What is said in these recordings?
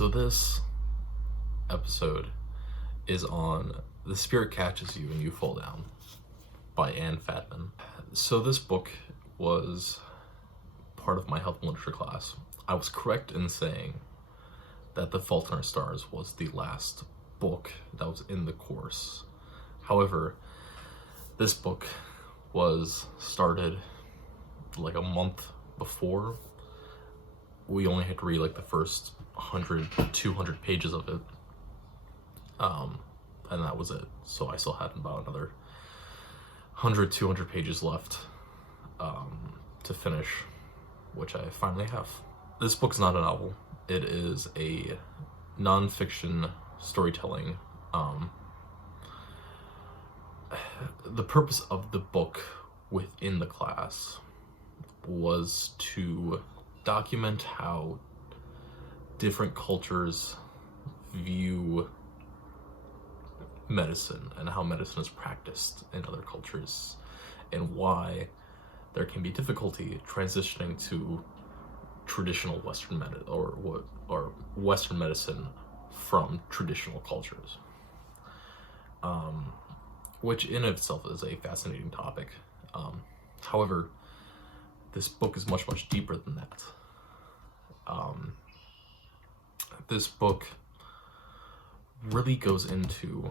So this episode is on The Spirit Catches You and You Fall Down by Fadiman. So this book was part of my health and literature class. I was correct in saying that The Fault in Our Stars was the last book that was in the course. However, this book was started like a month before. We only had to read like the first 100, 200 pages of it. And that was it. So I still had about another 100, 200 pages left to finish, which I finally have. This book's not a novel. It is a nonfiction storytelling. The purpose of the book within the class was to document how different cultures view medicine and how medicine is practiced in other cultures, and why there can be difficulty transitioning to traditional Western medicine or Western medicine from traditional cultures, which in itself is a fascinating topic. However, this book is much, much deeper than that. This book really goes into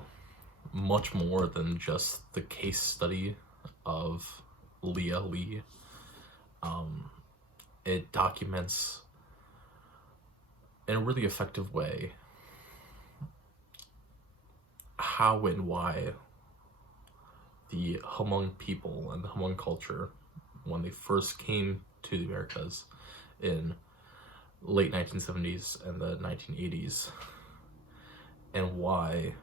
much more than just the case study of Leah Lee. It documents in a really effective way how and why the Hmong people and the Hmong culture, when they first came to the Americas in late 1970s and the 1980s, and why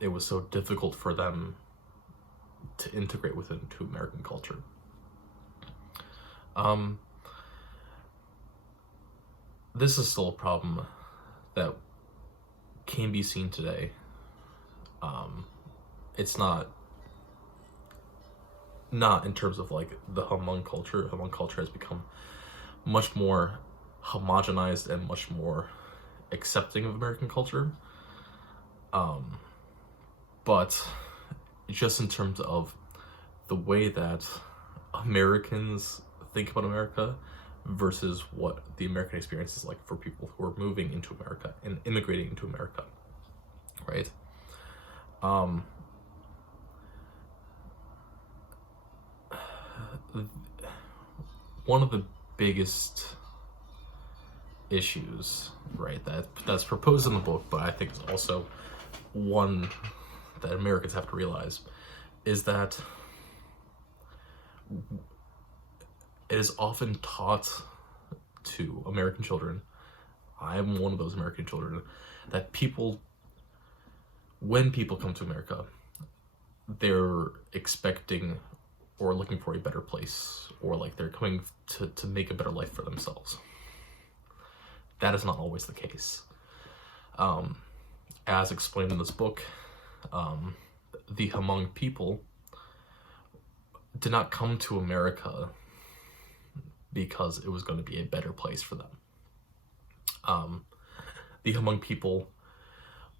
it was so difficult for them to integrate into American culture. This is still a problem that can be seen today. It's not in terms of like the Hmong culture. Hmong culture has become much more homogenized and much more accepting of American culture. But just in terms of the way that Americans think about America versus what the American experience is like for people who are moving into America and immigrating into America, right? One of the biggest issues, right, that's proposed in the book, but I think is also one that Americans have to realize, is that it is often taught to American children, I am one of those American children, that when people come to America, they're expecting or looking for a better place, or like they're coming to make a better life for themselves. That is not always the case. As explained in this book, the Hmong people did not come to America because it was going to be a better place for them. The Hmong people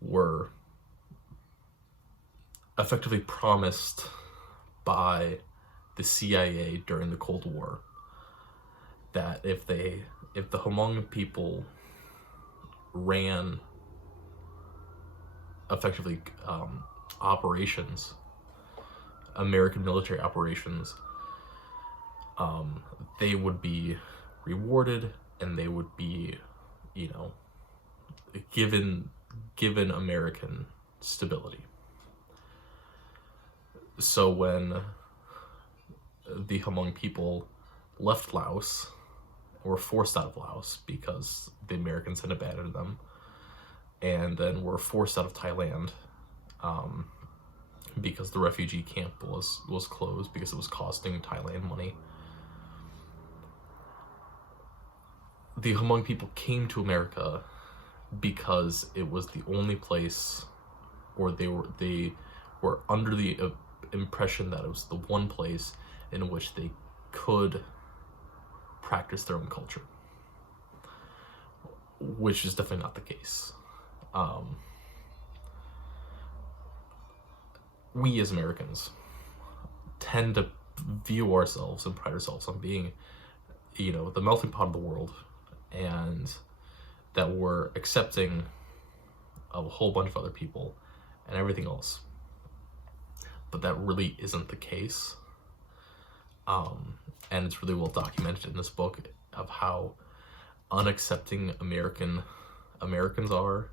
were effectively promised by the CIA during the Cold War that if the Hmong people ran effectively operations, American military operations, they would be rewarded and they would be, given American stability. So when the Hmong people left Laos, were forced out of Laos because the Americans had abandoned them, and then were forced out of Thailand because the refugee camp was closed because it was costing Thailand money. The Hmong people came to America because it was the only place, or they were under the impression that it was the one place in which they could practice their own culture. which is definitely not the case. We as Americans tend to view ourselves and pride ourselves on being, the melting pot of the world, and that we're accepting of a whole bunch of other people and everything else. But that really isn't the case. And it's really well documented in this book of how unaccepting Americans are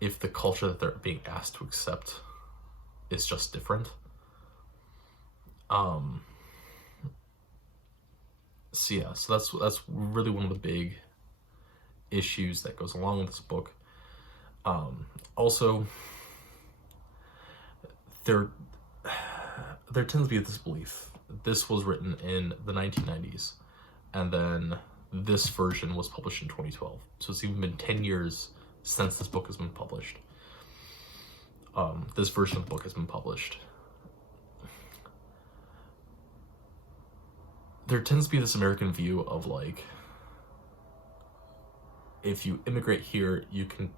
if the culture that they're being asked to accept is just different. So that's really one of the big issues that goes along with this book. Also, there tends to be this belief. This was written in the 1990s, and then this version was published in 2012. So it's even been 10 years since this book has been published. This version of the book has been published. There tends to be this American view of like, if you immigrate here, you can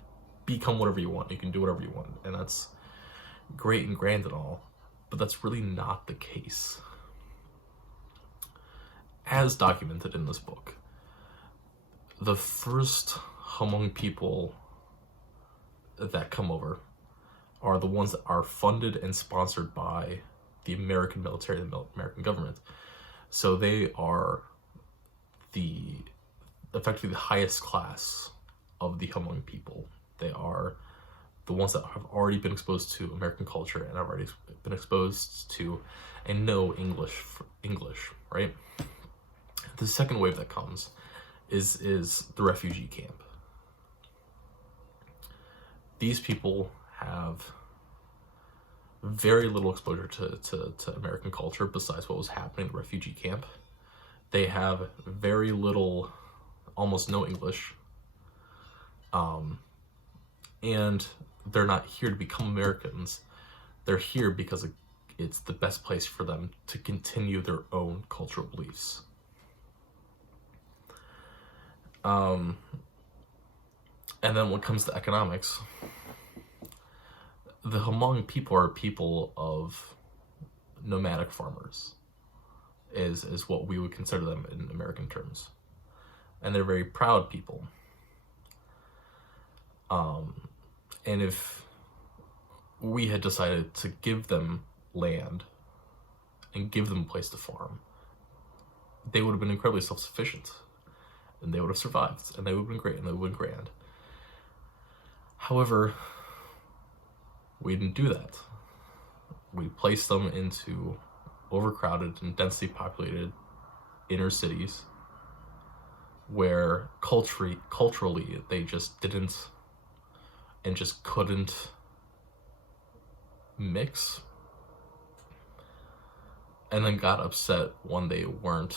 become whatever you want, you can do whatever you want, and that's great and grand and all, but that's really not the case. As documented in this book, the first Hmong people that come over are the ones that are funded and sponsored by the American military, the American government. So they are effectively the highest class of the Hmong people. They are the ones that have already been exposed to American culture and have already been exposed to and know English, right? The second wave that comes is the refugee camp. These people have very little exposure to American culture besides what was happening in the refugee camp. They have very little, almost no English. And they're not here to become Americans. They're here because it's the best place for them to continue their own cultural beliefs. And then when it comes to economics, the Hmong people are people of nomadic farmers, is what we would consider them in American terms. And they're very proud people. And if we had decided to give them land and give them a place to farm, they would have been incredibly self-sufficient, and they would have survived, and they would have been great, and they would have been grand. However, we didn't do that. We placed them into overcrowded and densely populated inner cities where culturally they just didn't and just couldn't mix, and then got upset when they were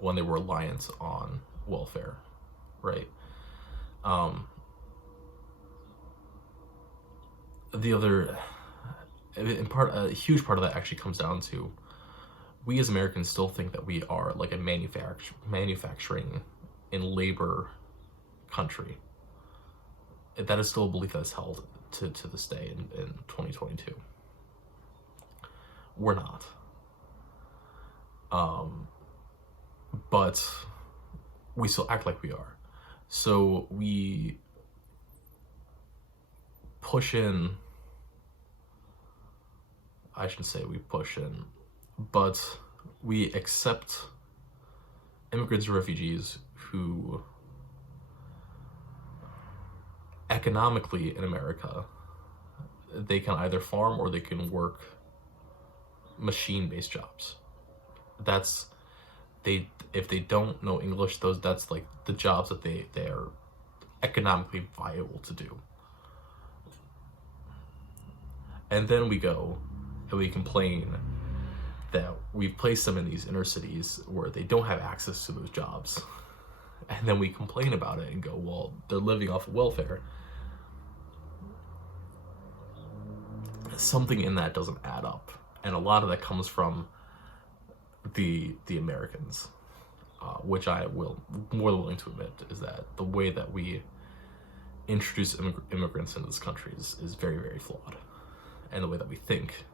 reliant on welfare, right? A huge part of that actually comes down to, we as Americans still think that we are like a manufacturing and labor country. That is still a belief that's held to this day in 2022. We're not. But we still act like we are. So we push in, I shouldn't say we push in, but we accept immigrants and refugees who economically in America, they can either farm or they can work machine-based jobs. If they don't know English, that's like the jobs that they are economically viable to do. And then we go and we complain that we've placed them in these inner cities where they don't have access to those jobs. And then we complain about it and go, well, they're living off of welfare. Something in that doesn't add up. And a lot of that comes from the Americans, which I will more than willing to admit is that the way that we introduce immigrants into this country is very, very flawed. And the way that we think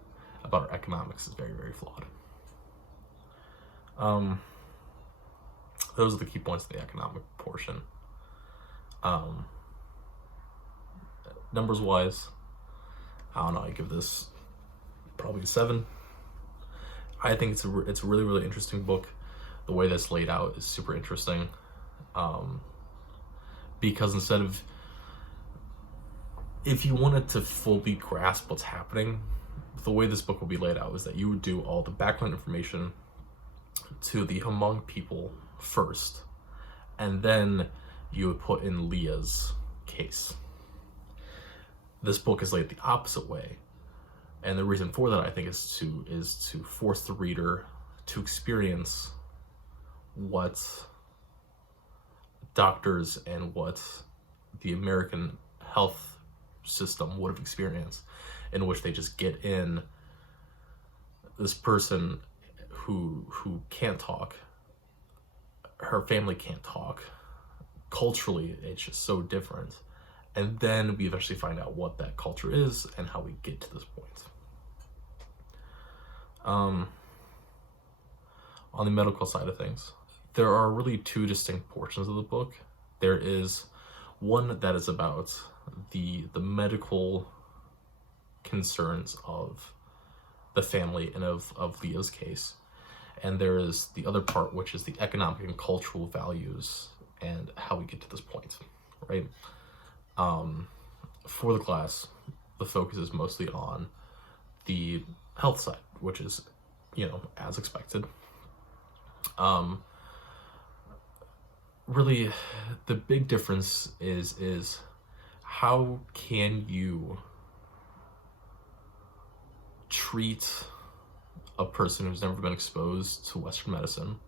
about our economics is very, very flawed. Those are the key points in the economic portion. Numbers wise, I don't know, I give this probably a 7. I think it's a really, really interesting book. The way that's laid out is super interesting. Because instead of, if you wanted to fully grasp what's happening, the way this book will be laid out is that you would do all the background information to the Hmong people first, and then you would put in Leah's case. This book is laid the opposite way, and the reason for that, I think, is to force the reader to experience what doctors and what the American health system would have experienced, in which they just get in this person who can't talk, her family can't talk, culturally it's just so different, and then we eventually find out what that culture is and how we get to this point. On the medical side of things, there are really two distinct portions of the book. There is one that is about the medical concerns of the family and of Leah's case, and there is the other part, which is the economic and cultural values and how we get to this point, right? For the class, the focus is mostly on the health side, which is, as expected. Really, the big difference is how can you treat a person who's never been exposed to Western medicine,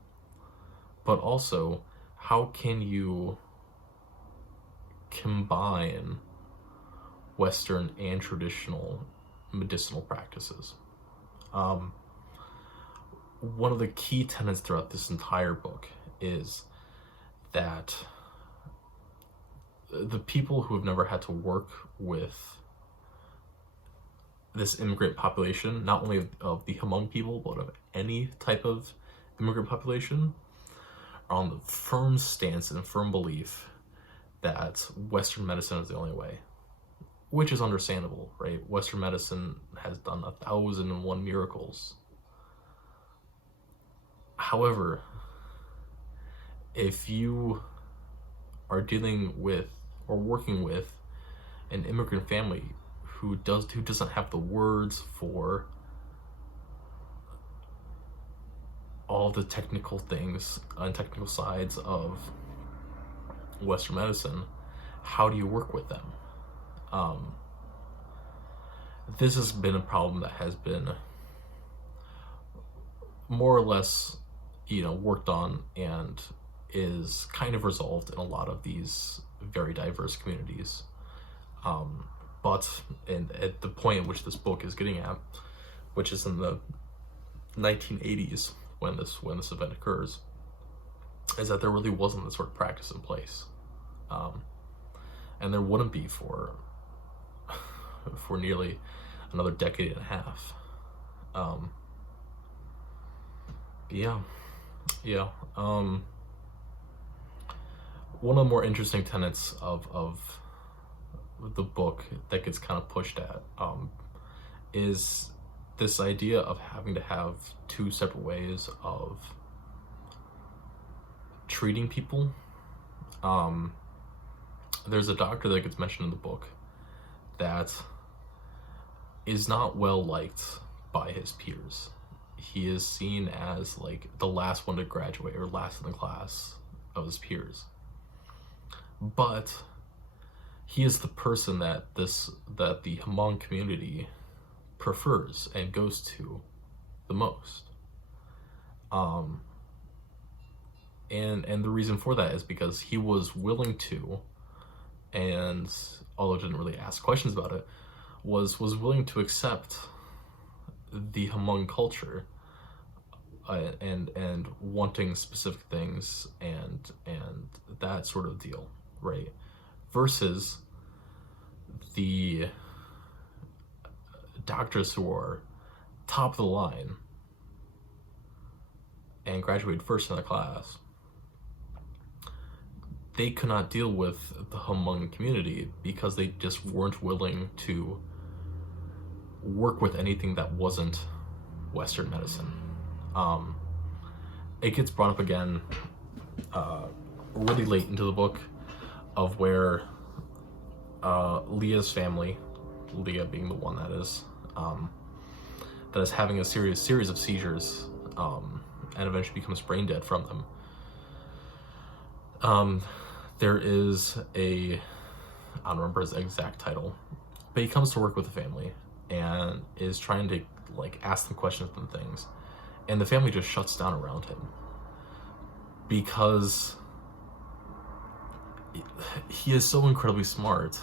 but also how can you combine Western and traditional medicinal practices. One of the key tenets throughout this entire book is that the people who have never had to work with this immigrant population, not only of the Hmong people, but of any type of immigrant population, are on the firm stance and firm belief that Western medicine is the only way, which is understandable, right? Western medicine has done 1,001 miracles. However, if you are dealing with or working with an immigrant family who doesn't have the words for all the technical things and technical sides of Western medicine, how do you work with them? This has been a problem that has been more or less, worked on and is kind of resolved in a lot of these very diverse communities. But at the point at which this book is getting at, which is in the 1980s when this event occurs, is that there really wasn't this sort of practice in place, and there wouldn't be for nearly another decade and a half. One of the more interesting tenets of the book that gets kind of pushed at is this idea of having to have two separate ways of treating people. There's a doctor that gets mentioned in the book that is not well liked by his peers. He is seen as like the last one to graduate or last in the class of his peers. But he is the person that the Hmong community prefers and goes to the most. And the reason for that is because he was willing to, and although didn't really ask questions about it, was willing to accept the Hmong culture and wanting specific things and that sort of deal, right? Versus the doctors who are top of the line and graduated first in the class, they could not deal with the Hmong community because they just weren't willing to work with anything that wasn't Western medicine. It gets brought up again really late into the book, of where Leah's family, Leah being the one that is having a series of seizures, and eventually becomes brain dead from them. There is I don't remember his exact title, but he comes to work with the family and is trying to like ask them questions and things, and the family just shuts down around him because he is so incredibly smart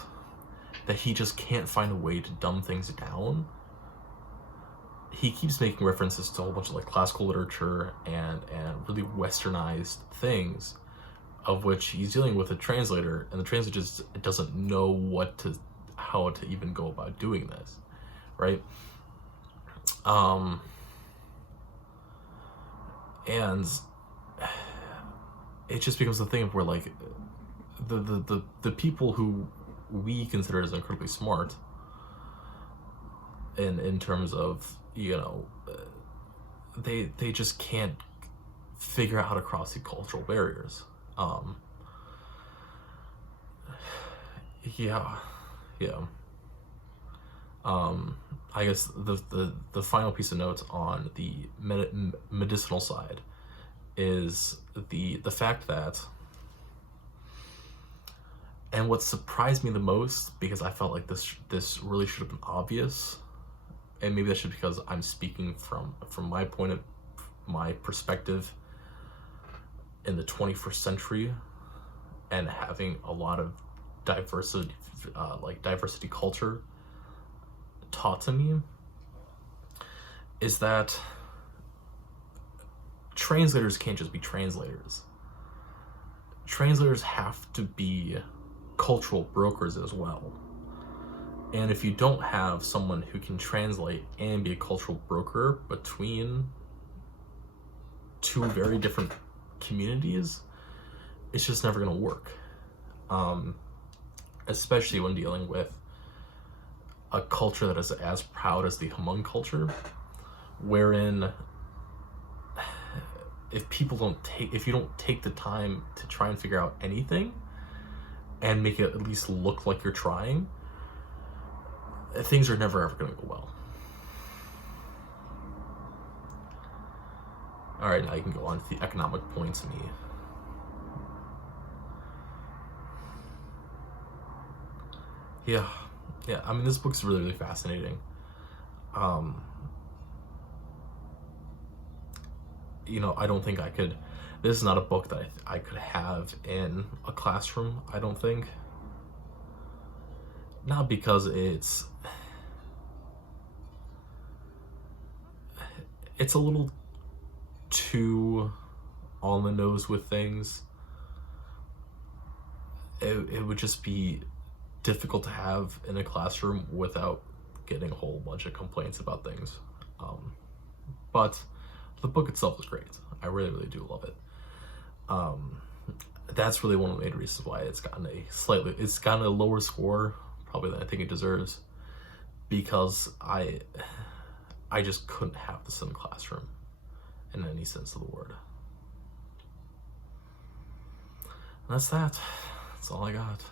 that he just can't find a way to dumb things down. He keeps making references to a whole bunch of like classical literature and really westernized things, of which he's dealing with a translator, and the translator just doesn't know how to even go about doing this, right? And it just becomes a thing of where like the people who we consider as incredibly smart in terms of, you know, they just can't figure out how to cross the cultural barriers. I guess the final piece of notes on the medicinal side is the fact that, and what surprised me the most, because I felt like this really should have been obvious, and maybe that's just because I'm speaking from my perspective in the 21st century and having a lot of diversity culture taught to me, is that translators can't just be translators. Translators have to be cultural brokers as well. And if you don't have someone who can translate and be a cultural broker between two very different communities, it's just never going to work. Especially when dealing with a culture that is as proud as the Hmong culture, wherein if you don't take the time to try and figure out anything and make it at least look like you're trying, things are never ever going to go well. All right, now you can go on to the economic points of me. Yeah, I mean, this book's really, really fascinating. You know, I don't think this is not a book that I could have in a classroom, I don't think. Not because it's a little too on the nose with things. It would just be difficult to have in a classroom without getting a whole bunch of complaints about things. But the book itself is great. I really, really do love it. That's really one of the main reasons why it's gotten a lower score probably than I think it deserves, because I just couldn't have this in the classroom in any sense of the word. And that's all I got.